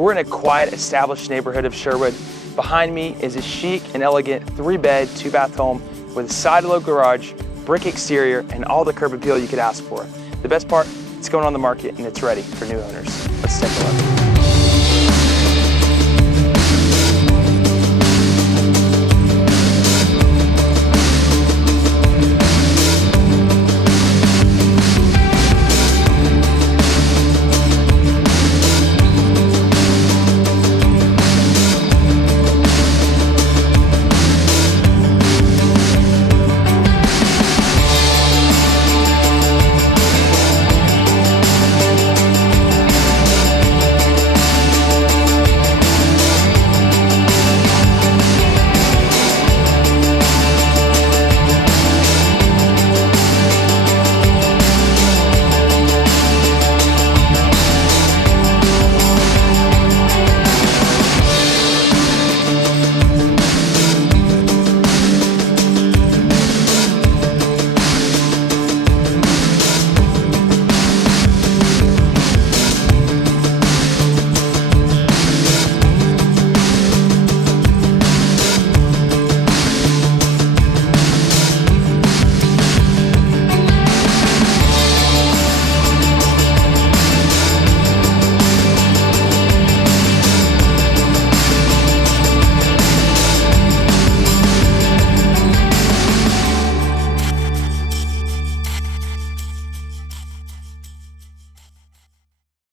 We're in a quiet, established neighborhood of Sherwood. Behind me is a chic and elegant 3-bed, 2-bath home with a side-load garage, brick exterior, and all the curb appeal you could ask for. The best part, it's going on the market and it's ready for new owners. Let's take a look.